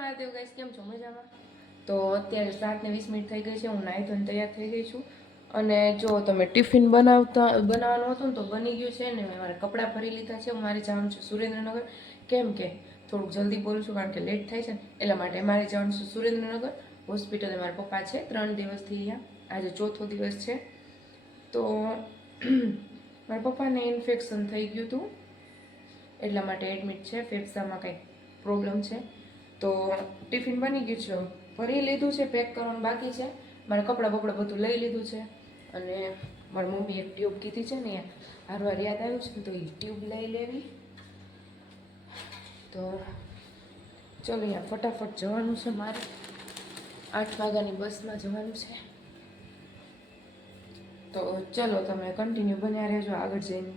Mahadev guys કેમ છો? મજામાં? તો અત્યારે સાત ને વીસ મિનિટ થઈ ગઈ છે, હું નાહી ધોઈને તૈયાર થઈ ગઈ છું. અને જો તમે ટિફિન બનાવતા બનાવવાનું હતું ને તો બની ગયું છે ને મેં મારા કપડાં ભરી લીધા છે. મારે જવાનું છે સુરેન્દ્રનગર. કેમ કે થોડુંક જલ્દી બોલું છું કારણ કે લેટ થાય છે ને, એટલા માટે મારે જવાનું છે સુરેન્દ્રનગર. હોસ્પિટલે મારા પપ્પા છે. ત્રણ દિવસથી અહીંયા. આજે ચોથો દિવસ છે. તો મારા પપ્પાને ઇન્ફેક્શન થઈ ગયું હતું. એટલા માટે એડમિટ છે. ફેફસામાં કંઈક પ્રોબ્લેમ છે. તો ટિફિન બની ગયું છે. ભરી લીધું છે, પેક કરવાનું બાકી છે. મારે કપડાં બપડાં બધું લઈ લીધું છે. અને મારી મમ્મી એક ટ્યુબ કીધી છે ને હારવાર યાદ આવ્યું છે તો એ ટ્યુબ લઈ લેવી. તો ચલો અહીંયા ફટાફટ જવાનું છે મારે. આઠ વાગ્યાની બસમાં જવાનું છે. તો ચલો તમે કન્ટિન્યુ બન્યા રહેજો આગળ જઈને.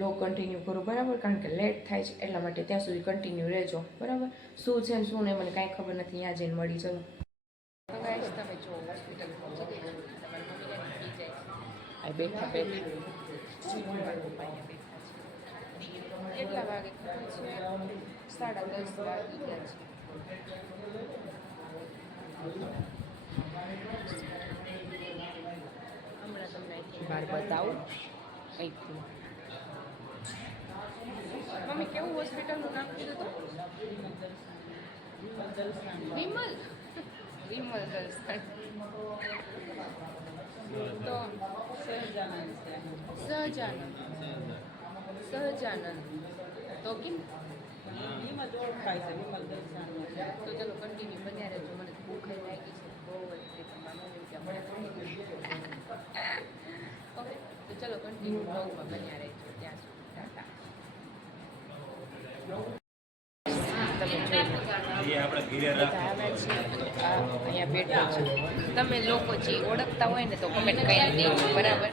લો કન્ટિન્યુ કરો બરાબર? કારણ કે લેટ થાય છે એટલા માટે ત્યાં સુધી કન્ટિન્યુ રહેજો બરાબર? શું છે ને શું નહીં મને કાંઈ ખબર નથી ત્યાં જઈને મળી જવું તો તમે જો હોસ્પિટલ પહોંચી ગયા બેઠા બેઠા. કેટલા વાગે ખબર છે? સાડા દસ વાગી ગયા છે. હમણાં તમને અહીંથી બહાર બતાવું. અહીંથી મમ્મી, કેવું હોસ્પિટલનું નામ કીધું તો? વિમલ. વિમલ ગર્લ્સ તો સહજાનંદ. સહજાનંદ. તો કેમ? તો ચલો કન્ટિન્યુ બન્યા રહેજો. મને ભૂખ લાગી છે. બહુ તે તમારા તો ચલો કન્ટિન્યુ બ્લોગમાં બન્યા રહેજો ત્યાં સુધી ટાટા તમે છે. છે. લોકો જે ઓળખતા હોય ને તો કમેન્ટ કરી દેજો બરાબર?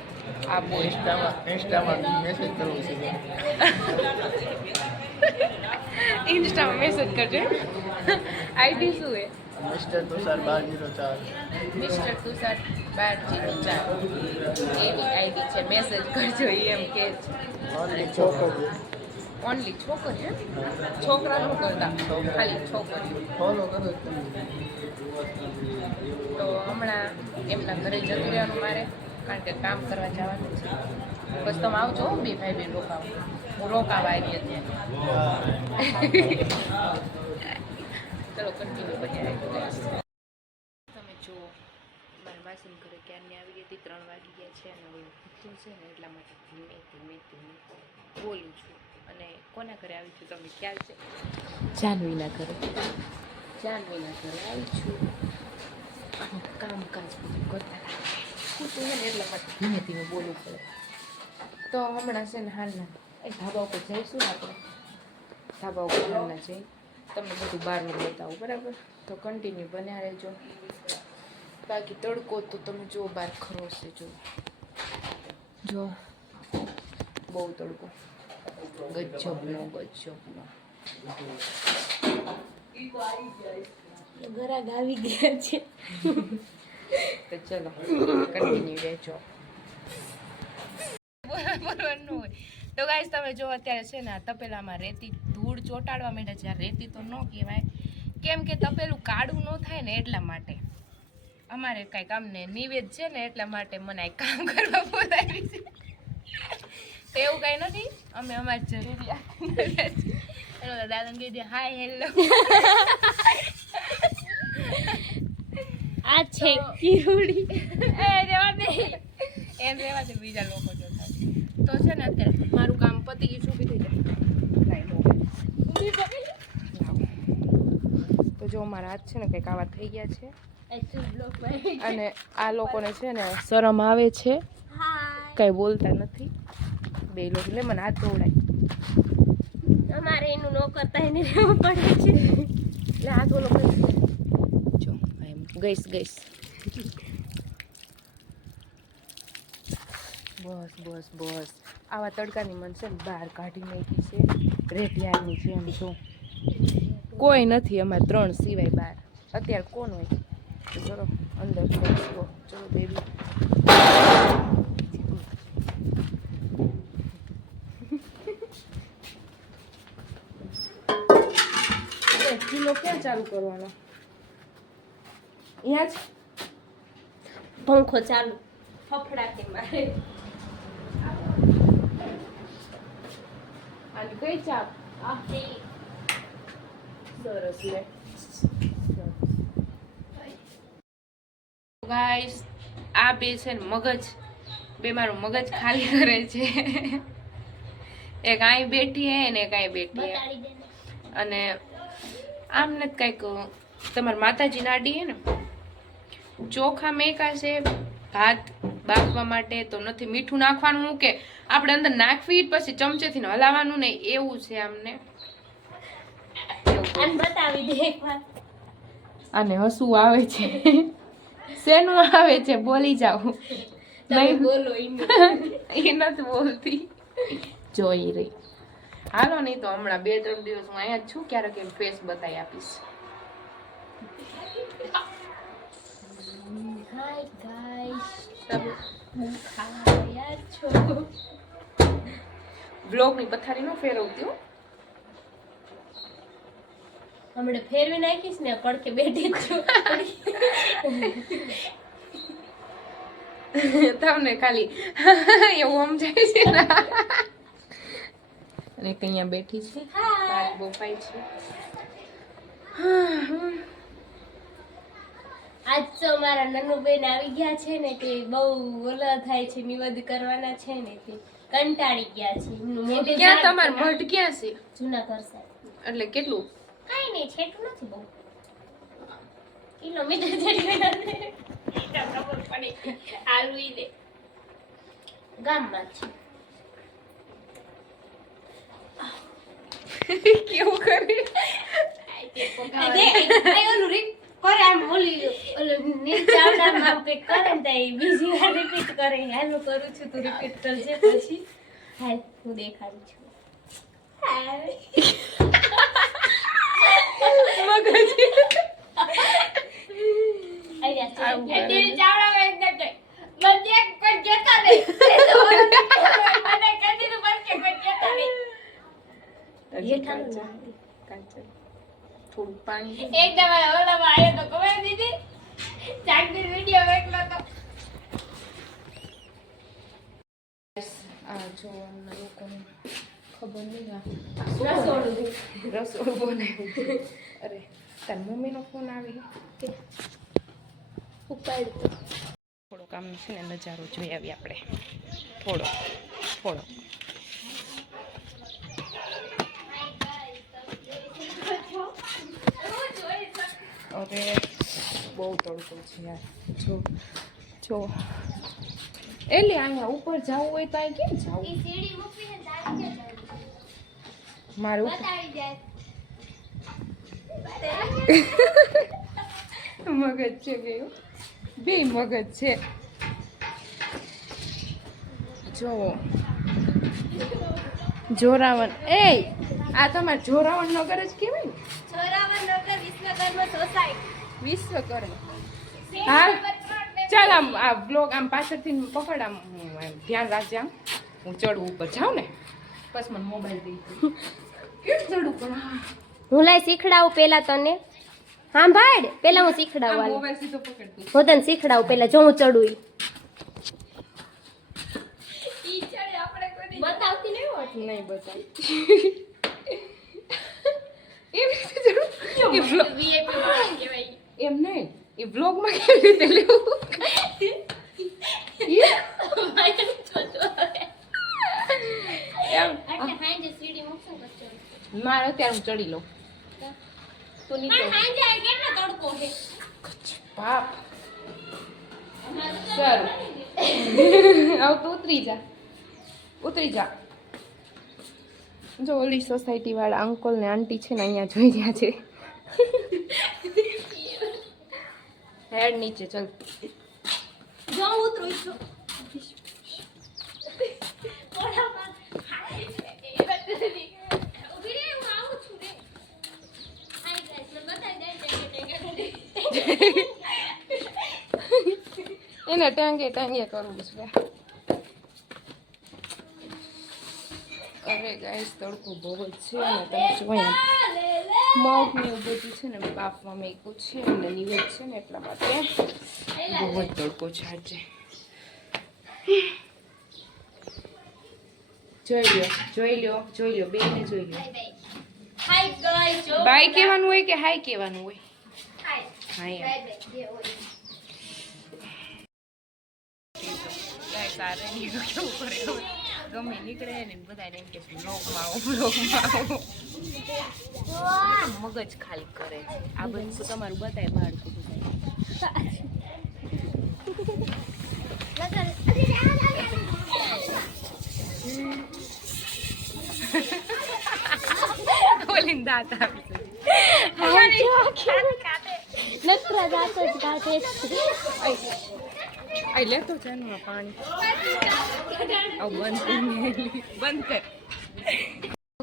આ બોય ઇન્સ્ટામાં ઇન્સ્ટામાં મેસેજ કરવો છે ઇન્સ્ટામાં મેસેજ કરજો. આઈડી શું હે? મિસ્ટર તુષાર બાર જીરો ચાર મિસ્ટર તુષાર બાર જીરો ચાર એની આઈડી છે મેસેજ કરજો એમ કે ઓનલી છોકરીઓ ઓનલી છોકરી હે? છોકરા નું કરતા ખાલી છોકરીઓ જ તો હમણાં એમના ઘરે જતું રહેવાનું મારે કારણ કે કામ કરવા જવાનું છે. બસ તમે આવજો બે ભાઈ બેન રોકાવ. હું રોકાવા આવી હતી ચલો કન્ટિન્યુ રહેજો તમે જુઓ મારા માસીના ઘરે ક્યારની આવી ગઈ હતી? ત્રણ વાગી ગયા છે અને ભૂખ્યું છે ને એટલા માટે ધીમે ધીમે ધીમે બોલું છું. અને કોના ઘરે આવી છું તમને ખ્યાલ છે? જાનવીના ઘરે. જાનવીના ઘરે આવી છું. કામકાજ બધું કરતા ખોટું છે ને એટલા માટે ધીમે ધીમે બોલવું પડે તો હમણાં છે ને હાલના એ ધાબા ઉપર જઈશું ને આપણે. ધાબા ઉપર હાલના જઈ. તમને બધું બહારનું બતાવું બરાબર? તો કન્ટિન્યુ બન્યા રહેજો. બાકી તડકો તો તમે જો બહાર ખરો છે જો. જો. બહુ તડકો. ગજબનો ગજબનો ઘરાક આવી ગયા છે. તો ચલો કન્ટિન્યુ રહેજો. હોય. તો ગાઈસ તમે જો અત્યારે છે ને આ તપેલામાં રેતી ધૂળ ચોટાડવા માંડે છે. આ રેતી તો ન કહેવાય. કેમ કે તપેલું કાળું ન થાય ને એટલા માટે. અમારે કાંઈ અમને નિવેદ છે ને એટલા માટે મને કામ કરવા બોલાવી છે. એવું કઈ નથી. અમે અમારી જરૂરિયાત એનો દાદા કહી દે હાય હેલો આ છે કિરુડી. એ રેવા દે. એમ રેવા દે બીજા લોકો જોતા તો છે ને અત્યારે મારું કામ પતી ગયું શું કીધું તો જો મારા હાથ છે ને કંઈક આવા થઈ ગયા છે. અને આ લોકોને છે ને શરમ આવે છે. કઈ બોલતા નથી. બે લોકો લે મને હાથ ધોવડાય. અમારે એનું નો કરતા એને રહેવું પડે છે. એટલે આ ઓલો કરી જો એમ. ગઈશ ગઈશ. બસ બસ બસ. આવા તડકાની મન છે ને બહાર કાઢી નાખી છે. રેટિયાની છે એમ તો કોઈ નથી અમારે ત્રણ સિવાય બહાર. અત્યારે કોણ હોય? ચલો અંદર ચલો બેબી ચૂલો કરવાનો. અહીંયા જ. પંખો ચાલુ. ફફડાટી મારે. આની કઈ ચાપ આ. સરસ લે. ગાઈસ આ બે છે ને મગજ. બે મારું મગજ ખાલી કરે છે. એક અહીં બેઠી હે ને એક અહીં બેઠી હે. ને. અને આમને નથી કંઈક તમારા માતાજી નાડી હે ને? ચોખા મેકા છે ભાત બાફવા માટે તો નથી મીઠું નાખવાનું હું કે આપણે અંદર નાખવી પછી ચમચેથી હલાવવાનું ને એવું છે આમને. અને બતાવી દે એકવાર આને હસવું આવે છે. શેનું આવે છે? બોલી જાઓ. નહીં. બોલો એ નથી બોલતી. જોઈ રહી. હાલો નહીં તો હમણાં બે ત્રણ દિવસ હું અહીંયા છું ક્યારેક એમ ફેસ બતાવી આપીશ. હાય ગાઈસ હું ખાયા છો. બ્લોગની પથારી નો ફેરવતી હું હમણાં ફેરવી નાખીશ ને પડકે બેઠી છું. તમને ખાલી એવું સમજાય છે અને એક અહીંયા બેઠી છે. બોપાઈ છે. આજ તો મારા નનુબેન આવી ગયા છે ને તે બહુ ઓલા થાય છે નિવેદ કરવાના છે ને તે કંટાળી ગયા છે. એમનું ક્યાં તમાર. મઢ ક્યાં છે? જૂના ઘર એટલે કેટલું? કાઈ નહીં છેટું નથી બહુ. કિલોમીટર જેટલું નથી. ખબર પડી આલુ દે ગામમાં છે. હાલ હું દેખાડું છું હાલ. અહીંયા છે. આવું કરે. એ ચાવડામાં એક દે બધે કોઈ કહેતા નહીં. એ તો ઓલું મને કહી દીધું બસ કે કોઈ કહેતા નહીં. હજી જેઠાલાલ કાચા- કાચા. થોડું પાણી એકદમ ઓલામાં આવ્યો તો ખબર દીધી? ચાકરી વીડિયો એકલો તો. આ જો અમને લોકોને ખબર નહીં રસોડું. રસોડું બનાવ્યું અરે તાર મમ્મીનો ફોન આવી ઉપાડ થોડો આમ છે ને નજારો જોઈ આવી આપણે. થોડો થોડો. અરે બહુ તડકો છે યાર. જો જો. એટલે અહીંયા ઉપર જવું હોય તો અહીં કેમ જવું? મારે મગજ છે ગયું બે મગજ છે. જો. જોરાવણ. એ આ તમારે જોરાવણ કેવાય ને છોરાવર નગર વિશ્વકર્મા સોસાયટી વિશ્વકર્મા હા? ચાલ આમ આ બ્લોગ આમ પાછળથી પકડ આમ ધ્યાન રાખજે આમ. હું ચડું ઉપર. જાઉં ને. બસ મને મોબાઈલ દઈ કેમ ચડું પણ હું. લાઈ શીખડાવું પેલા તને. હા ભાઈ પેલા હું શીખડાવું મોબાઈલ સીધો પકડ હું તને શીખડાવું પેલા જો હું ચડું ઈ. બતાવતી નહીં હોત. નહીં બતાવી એમ રીતે ચડું? એ એમ નહીં. એ બ્લોગમાં કેવી રીતે લેવું? મારે અત્યારે હું ચડી લઉં. તું નીચે બાપ. સારું. હવે તો ઉતરી જા. ઉતરી જા. જો ઓલી સોસાયટી વાળા અંકલ ને આંટી છે ને અહીંયા જોઈ રહ્યા છે. હેડ નીચે ચલ. જાઉં ઉતરું છું એને ટાંગે ટાંગે કરવું છે અરે ગાઈસ તડકો બહુ જ છે અને તમે જો અહીંયા મગ ને એવું બધું છે ને બાફવા મેકું છે અને નિવેદ છે ને એટલા માટે બહુ જ તડકો છે આજે જોઈ લ્યો જોઈ લ્યો જોઈ લ્યો, બેને જોઈ લ્યો. બાય કહેવાનું હોય કે હાય કહેવાનું હોય? હાય. કરે? ખબર? ગમે નીકળે ને બધાને એમ કે બ્લોગમાં આવો બ્લોગમાં આવો મગજ ખાલી કરે. છે આ બધું તમારું બતાય બાળકો બધાય ઓલીને દાંત આવી નકરા દાંત જ કાઢે આ લેતો જાનમાં પાણી બંધ કરી બંધ કર.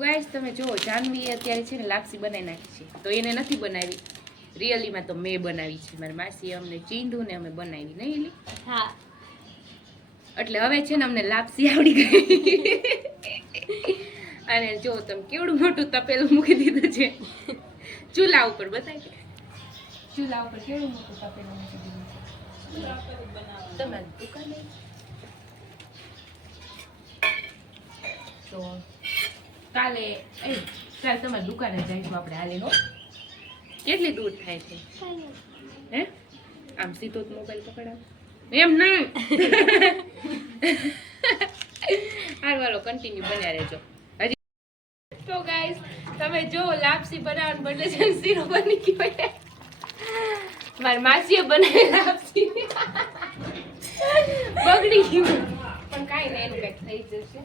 ગાઈસ તમે જુઓ જાનવી અત્યારે છે ને લાપસી બનાવી નાખી છે. તો એને નથી બનાવી. રિયલીમાં તો મેં બનાવી છે. મારી માસીએ અમને ચીંધું ને અમે બનાવી. નહીં એલી? હા. એટલે હવે છે ને અમને લાપસી આવડી ગઈ. અને જો તમે કેવડું મોટું તપેલું મૂકી દીધું છે. ચૂલા ઉપર બતાવી દે. ચૂલા ઉપર કેવડું મોટું તપેલું મૂકી દીધું છે? તમારી દુકાને? તો કાલે એ કાલે તમારી દુકાને જઈશું આપણે હાલીનો કેટલી દૂર થાય છે? હે? આમ સીધો જ મોબાઈલ પકડાવ. એમ નહીં હાલ વાળો કન્ટિન્યુ બન્યા રહેજો. હજી તો ગાઈસ તમે જો લાપસી બનાવવાનું બદલે છે શીરો બની ગયો મારી માસીએ બનાવી લાપસી. બગડી ગયું. પણ કાંઈ નહીં એનું કંઈક થઈ જશે.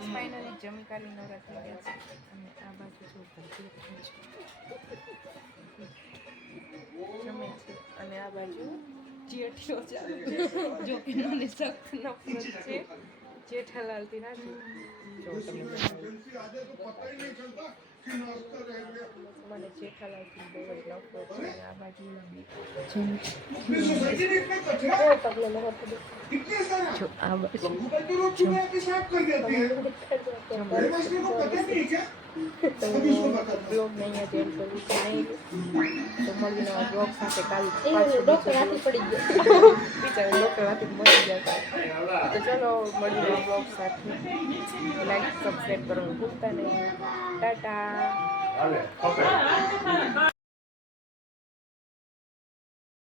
ગાઈસ ફાઇનલી જમકાની નવરા થઈ ગયા છે. અને આ બાજુ જો ભરતી છે જમે છે. અને આ બાજુ જેઠિયો ચાલે જો કે મને સખ્ત નફરત છે. જેઠાલાલથી નથી જો તમે બતાવું. મને જેઠાલાલથી બહુ જ છે આ બાજુ જો આ બ્લોગ એન્ડ કરું છું નહીં તો મળીને બ્લોગ સાથે કાલ પાછું પડી ગયો. બિચારા ડોક્ટર હાથે મળી જતા તો ચલો મળીને બ્લોગ સાથે. લાઈક સબસ્ક્રાઈબ કરવાનું ભૂલતા નહીં. ટાટા. હાલે ખપે